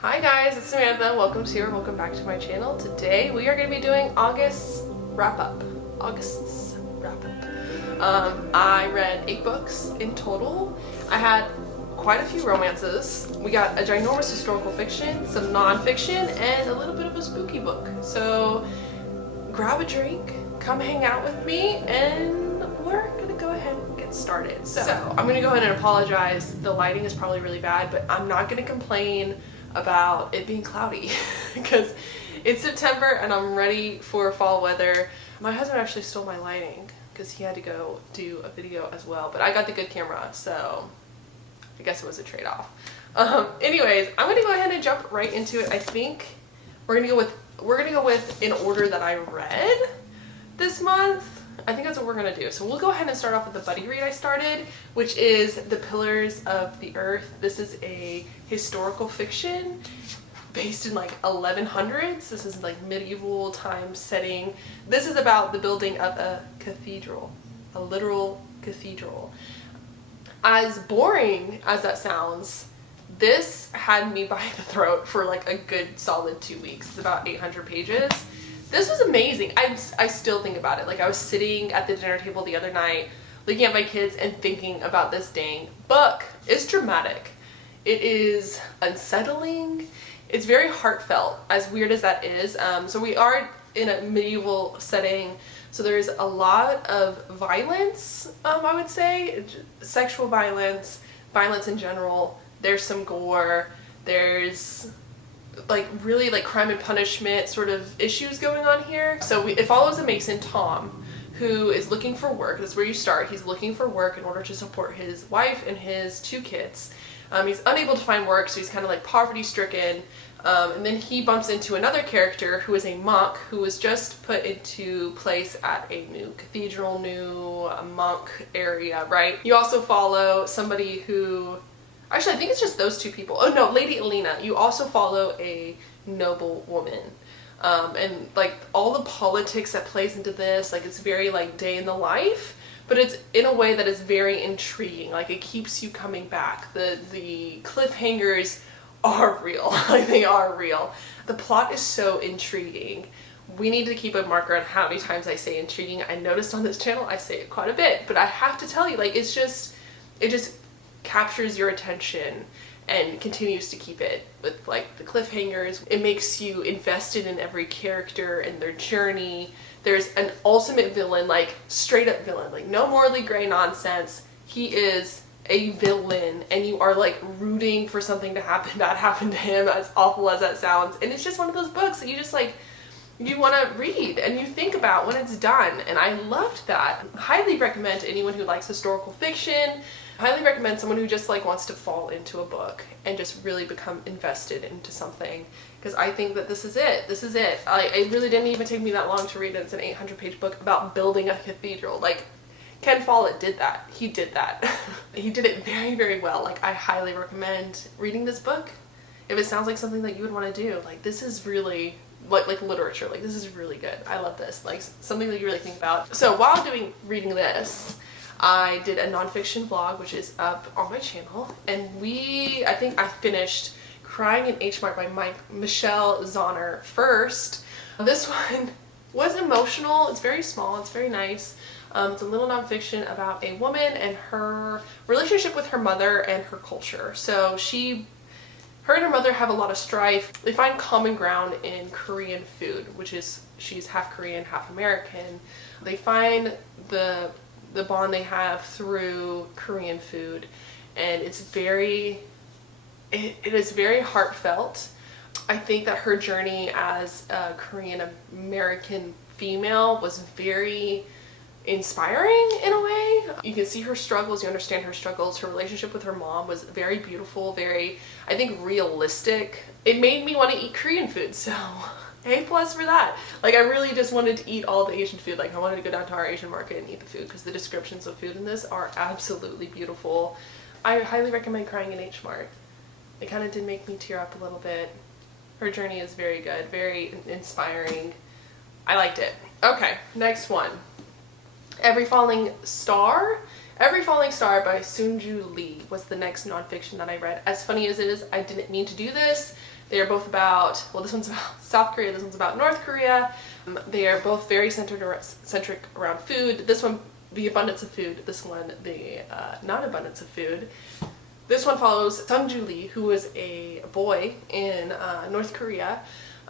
Hi guys, it's Samantha. Welcome back to my channel. Today we are going to be doing August's wrap-up. I read 8 books in total. I had quite a few romances. We got a ginormous historical fiction, some non-fiction, and a little bit of a spooky book. So grab a drink, come hang out with me, and we're going to go ahead and get started. So I'm going to go ahead and apologize. The lighting is probably really bad, but I'm not going to complain about it being cloudy because it's September and I'm ready for fall weather. My husband actually stole my lighting because he had to go do a video as well, but I got the good camera, so I guess it was a trade-off. Anyways, I'm gonna go ahead and jump right into it. I think we're gonna go with in order that I read this month. I think that's what we're gonna do. So we'll go ahead and start off with the buddy read I started, which is The Pillars of the Earth. This is a historical fiction based in like 1100s. This is like medieval time setting. This is about the building of a cathedral, a literal cathedral. As boring as that sounds, this had me by the throat for like a good solid 2 weeks. It's about 800 pages. This was amazing. I still think about it. Like, I was sitting at the dinner table the other night looking at my kids and thinking about this dang book. It's dramatic. It is unsettling. It's very heartfelt, as weird as that is. So we are in a medieval setting, so there's a lot of violence, I would say. Sexual violence, violence in general. There's some gore. There's like really like crime and punishment sort of issues going on here. So it follows a mason, Tom, who is looking for work. That's where you start. He's looking for work in order to support his wife and his 2 kids. He's unable to find work, so he's kind of like poverty stricken. And then he bumps into another character who is a monk who was just put into place at a new cathedral, new monk area, right? You also follow somebody who, actually, I think it's just those 2 people. Oh no, Lady Alina. You also follow a noble woman. And like all the politics that plays into this, like it's very like day in the life, but it's in a way that is very intriguing. Like it keeps you coming back. The cliffhangers are real. Like they are real. The plot is so intriguing. We need to keep a marker on how many times I say intriguing. I noticed on this channel I say it quite a bit, but I have to tell you, like it just captures your attention and continues to keep it with like the cliffhangers. It makes you invested in every character and their journey. There's an ultimate villain, like straight up villain, like no morally gray nonsense. He is a villain and you are like rooting for something to happen, bad happen to him, as awful as that sounds. And it's just one of those books that you just like, you want to read and you think about when it's done. And I loved that. Highly recommend to anyone who likes historical fiction. Highly recommend someone who just like wants to fall into a book and just really become invested into something, because I think that this is it. This is it. It really didn't even take me that long to read it. It's an 800-page book about building a cathedral. Like Ken Follett did that. He did that. He did it very, very well. Like I highly recommend reading this book if it sounds like something that you would want to do. Like this is really like literature. Like this is really good. I love this. Like something that you really think about. So while reading this, I did a nonfiction vlog, which is up on my channel, and I think I finished Crying in H Mart by Michelle Zonner first. This one was emotional. It's very small. It's very nice. It's a little nonfiction about a woman and her relationship with her mother and her culture. So her and her mother have a lot of strife. They find common ground in Korean food, which is she's half Korean, half American. They find the bond they have through Korean food, and it is very heartfelt. I think that her journey as a Korean American female was very inspiring in a way. You can see her struggles, you understand her struggles. Her relationship with her mom was very beautiful, very, I think, realistic. It made me want to eat Korean food, so A+ for that. Like I really just wanted to eat all the Asian food. Like I wanted to go down to our Asian market and eat the food, because the descriptions of food in this are absolutely beautiful. I highly recommend Crying in H Mart. It kind of did make me tear up a little bit. Her journey is very good, very inspiring. I liked it. Okay, next one. Every Falling Star Every Falling Star by Soonju Lee was the next nonfiction that I read. As funny as it is, I didn't mean to do this. They are both about, well, this one's about South Korea, this one's about North Korea. They are both very centric around food. This one, the abundance of food. This one, the non-abundance of food. This one follows Sung-Ju Lee, who was a boy in North Korea.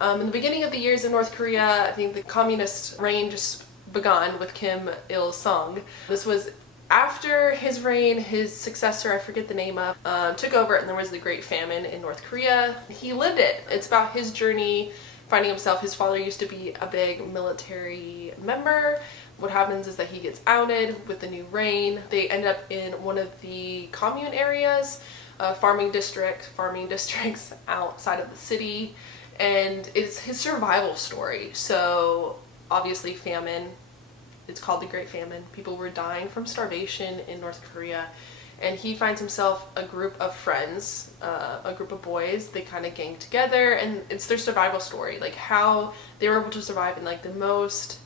In the beginning of the years in North Korea, I think the communist reign just begun with Kim Il-sung. This was after his reign. His successor, I forget the name of, took over, and there was the Great Famine in North Korea. He lived it. It's about his journey finding himself. His father used to be a big military member. What happens is that he gets outed with the new reign. They end up in one of the commune areas, farming districts outside of the city, and it's his survival story. So obviously famine, it's called the Great Famine. People were dying from starvation in North Korea, and he finds himself a group of friends, a group of boys. They kind of gang together, and it's their survival story, like how they were able to survive in like the most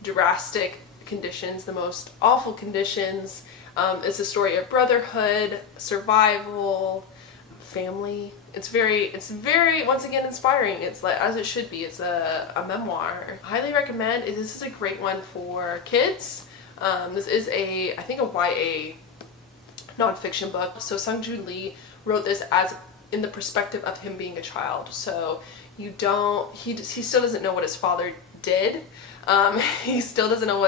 drastic conditions, the most awful conditions. It's a story of brotherhood, survival, family. It's very, once again, inspiring. It's like, as it should be. It's a memoir. Highly recommend. This is a great one for kids. This is I think a YA nonfiction book. So Sung-Ju Lee wrote this as in the perspective of him being a child. So he still doesn't know what his father did. He still doesn't know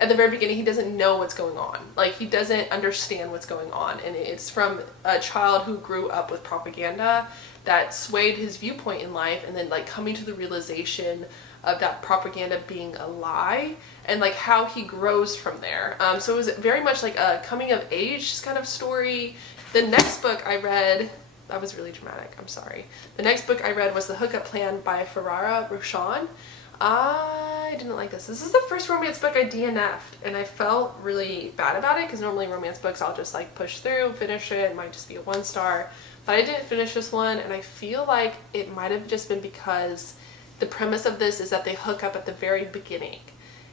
at the very beginning, he doesn't know what's going on. Like, he doesn't understand what's going on. And it's from a child who grew up with propaganda that swayed his viewpoint in life, and then like coming to the realization of that propaganda being a lie, and like how he grows from there. So it was very much like a coming of age kind of story. The next book I read, that was really dramatic, I'm sorry. The next book I read was The Hookup Plan by Ferrara, Roshan. I didn't like this. This is the first romance book I DNF'd, and I felt really bad about it, because normally romance books I'll just like push through, finish it, might just be a 1-star. But I didn't finish this one, and I feel like it might have just been because the premise of this is that they hook up at the very beginning.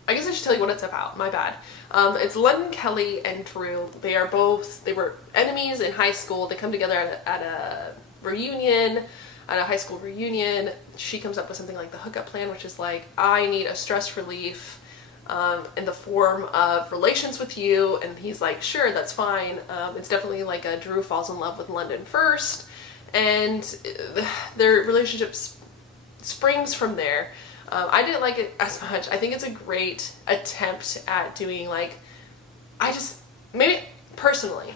I guess I should tell you what it's about, my bad. It's London Kelly and Drew. They were enemies in high school. They come together at a reunion, at a high school reunion. She comes up with something like the hookup plan, which is like, I need a stress relief in the form of relations with you. And he's like, sure, that's fine. It's definitely like a Drew falls in love with London first, and their relationship springs from there. I didn't like it as much. I think it's a great attempt at doing like, maybe personally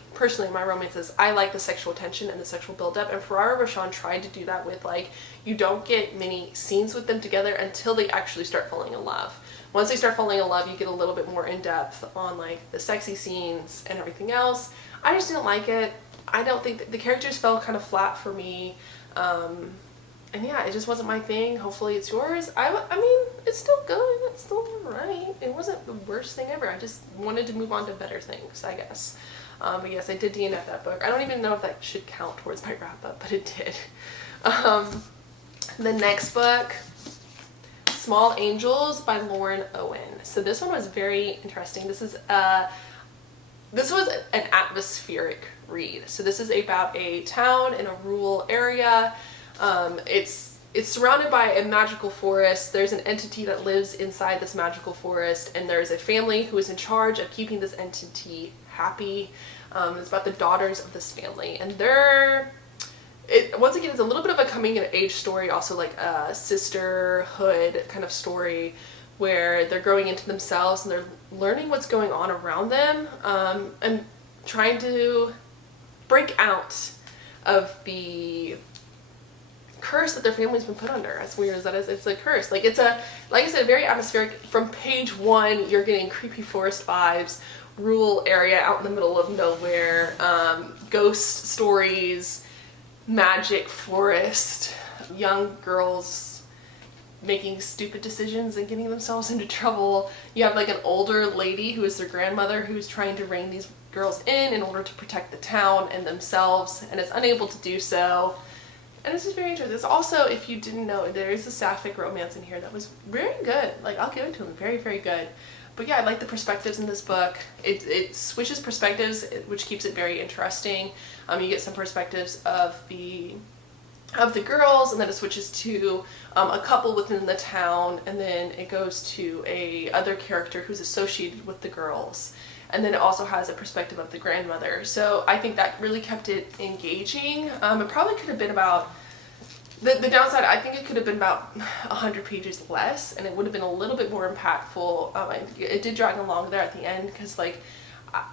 my romances, I like the sexual tension and the sexual buildup, and Ferrara Roshan tried to do that with like, you don't get many scenes with them together until they actually start falling in love. Once they start falling in love, you get a little bit more in depth on like the sexy scenes and everything else. I just didn't like it. I don't think the characters fell kind of flat for me. And yeah, it just wasn't my thing. Hopefully it's yours. I mean, it's still good. It's still alright. It wasn't the worst thing ever. I just wanted to move on to better things, I guess. But yes, I did DNF that book. I don't even know if that should count towards my wrap-up, but it did. The next book, Small Angels by Lauren Owen. So this one was very interesting. This was an atmospheric read. So this is about a town in a rural area. It's surrounded by a magical forest. There's an entity that lives inside this magical forest, and there's a family who is in charge of keeping this entity happy. It's about the daughters of this family, and once again, it's a little bit of a coming of age story, also like a sisterhood kind of story, where they're growing into themselves and they're learning what's going on around them, and trying to break out of the curse that their family's been put under. As weird as that is, it's a curse. Like, like I said, very atmospheric. From page 1, you're getting creepy forest vibes, rural area out in the middle of nowhere, ghost stories, magic forest, young girls making stupid decisions and getting themselves into trouble. You have like an older lady who is their grandmother, who's trying to rein these girls in order to protect the town and themselves, and is unable to do so. And it's just very interesting. It's also, if you didn't know, there is a sapphic romance in here that was very good. Like, I'll give it to them. Very, very good. But yeah, I like the perspectives in this book. It switches perspectives, which keeps it very interesting. You get some perspectives of the of the girls, and then it switches to a couple within the town, and then it goes to a other character who's associated with the girls, and then it also has a perspective of the grandmother. So I think that really kept it engaging. It probably could have been about, the downside, I think it could have been about 100 pages less, and it would have been a little bit more impactful. It did drag along there at the end, because like,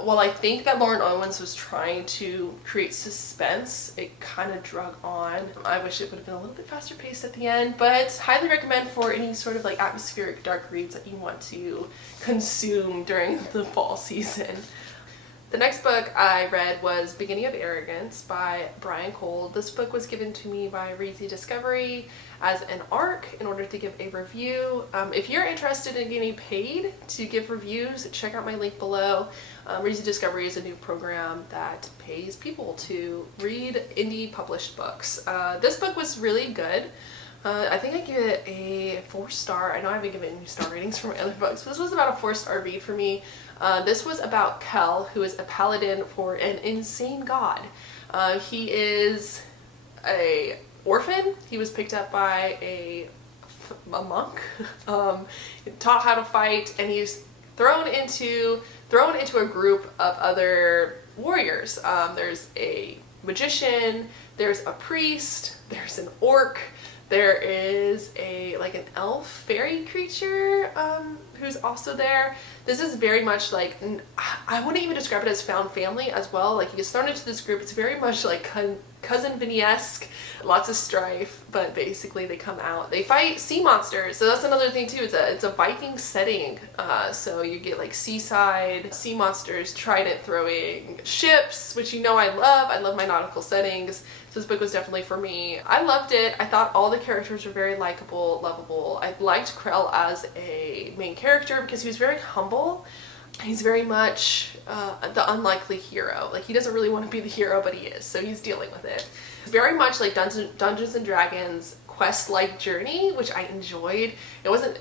while I think that Lauren Owens was trying to create suspense, it kind of drug on. I wish it would have been a little bit faster paced at the end, but highly recommend for any sort of like atmospheric dark reads that you want to consume during the fall season. The next book I read was Beginning of Arrogance by Brian Cole. This book was given to me by Reedsy Discovery as an ARC in order to give a review. If you're interested in getting paid to give reviews, check out my link below. Reedsy Discovery is a new program that pays people to read indie published books. This book was really good. I think I give it a 4-star. I know I haven't given any star ratings for my other books, but this was about a 4-star read for me. This was about Kel, who is a paladin for an insane god. He is an orphan. He was picked up by a monk, taught how to fight, and he's thrown into a group of other warriors. There's a magician, there's a priest, there's an orc, there is an elf fairy creature who's also there. This is very much like, I wouldn't even describe it as found family as well. Like, he gets thrown into this group, it's very much like Cousin Vinny-esque, lots of strife, but basically they come out, they fight sea monsters. So that's another thing too, it's a Viking setting. So you get like seaside, sea monsters, trident throwing, ships, which you know I love my nautical settings. So this book was definitely for me. I loved it. I thought all the characters were very likable, lovable. I liked Krell as a main character because he was very humble. He's very much the unlikely hero. Like, he doesn't really want to be the hero, but he is, so he's dealing with it. Very much like Dungeons and Dragons quest-like journey, which I enjoyed. It wasn't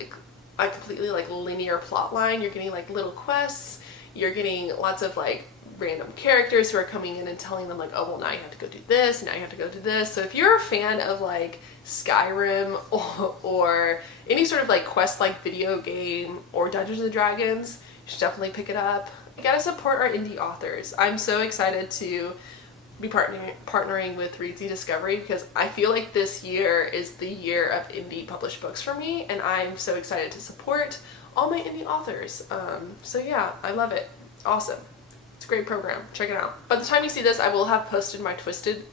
a completely like linear plot line. You're getting like little quests. You're getting lots of like random characters who are coming in and telling them like, oh, well, now you have to go do this, now you have to go do this. So if you're a fan of like Skyrim or any sort of like quest-like video game or Dungeons and Dragons, you should definitely pick it up. You gotta support our indie authors. I'm so excited to be partnering with Reedsy Discovery because I feel like this year is the year of indie published books for me, and I'm so excited to support all my indie authors. So yeah, I love it. Awesome. It's a great program. Check it out. By the time you see this, I will have posted my Twisted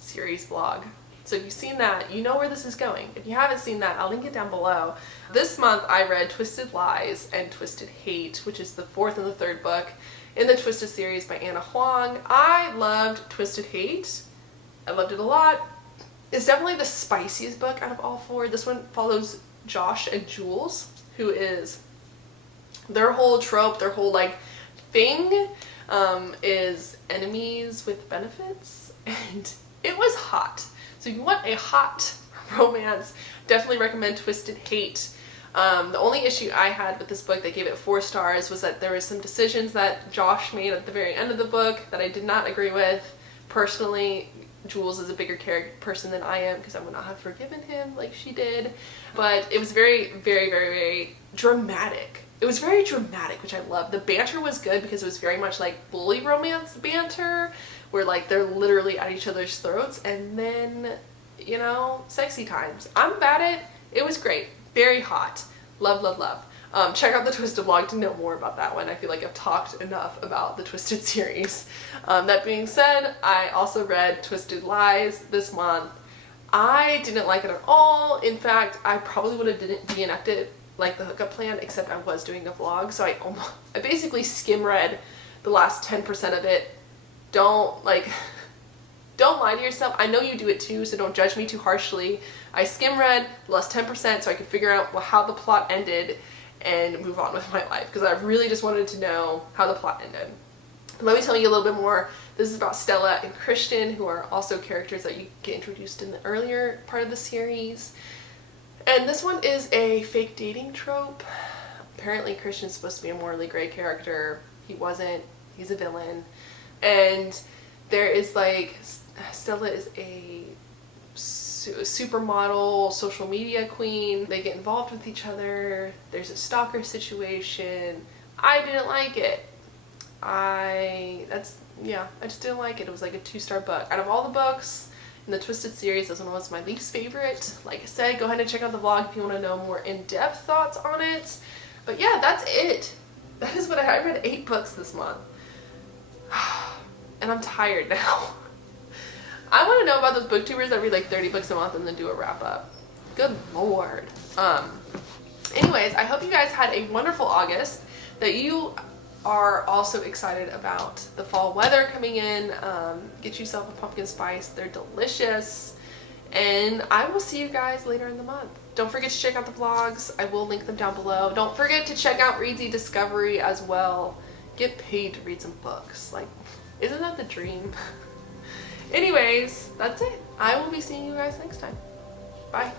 series vlog. So if you've seen that, you know where this is going. If you haven't seen that, I'll link it down below. This month I read Twisted Lies and Twisted Hate, which is the 4th and the 3rd book in the Twisted series by Anna Huang. I loved Twisted Hate. I loved it a lot. It's definitely the spiciest book out of all 4. This one follows Josh and Jules, who is their whole trope, their whole like thing is enemies with benefits, and it was hot. So if you want a hot romance, definitely recommend Twisted Hate. The only issue I had with this book that gave it 4 stars was that there was some decisions that Josh made at the very end of the book that I did not agree with. Personally, Jules is a bigger person than I am because I would not have forgiven him like she did. But it was very, very, very, very dramatic. It was very dramatic, which I love. The banter was good because it was very much like bully romance banter, where like they're literally at each other's throats, and then, you know, sexy times. I'm about it. It was great. Very hot. Love, love, love. Check out the Twisted vlog to know more about that one. I feel like I've talked enough about the Twisted series. That being said, I also read Twisted Lies this month. I didn't like it at all. In fact, I probably would have DNF'd it like the Hookup plan, except I was doing a vlog, so I basically skim read the last 10% of it. Don't lie to yourself. I know you do it too, so don't judge me too harshly. I skim read the last 10% so I could figure out how the plot ended and move on with my life, because I really just wanted to know how the plot ended. Let me tell you a little bit more. This is about Stella and Christian, who are also characters that you get introduced in the earlier part of the series. And this one is a fake dating trope. Apparently Christian's supposed to be a morally gray character. He wasn't. He's a villain. And there is like, Stella is a supermodel social media queen. They get involved with each other. There's a stalker situation. I didn't like it. I just didn't like it. It was like a 2-star book. Out of all the books in the Twisted series, this one was my least favorite. Like I said, go ahead and check out the vlog if you want to know more in-depth thoughts on it. But yeah, that's it. That is what I read 8 books this month. And I'm tired now. I want to know about those booktubers that read like 30 books a month and then do a wrap up. Good lord. Anyways, I hope you guys had a wonderful August, that you are also excited about the fall weather coming in. Get yourself a pumpkin spice. They're delicious. And I will see you guys later in the month. Don't forget to check out the vlogs. I will link them down below. Don't forget to check out Reedsy Discovery as well. Get paid to read some books. Like, isn't that the dream? Anyways, that's it. I will be seeing you guys next time. Bye.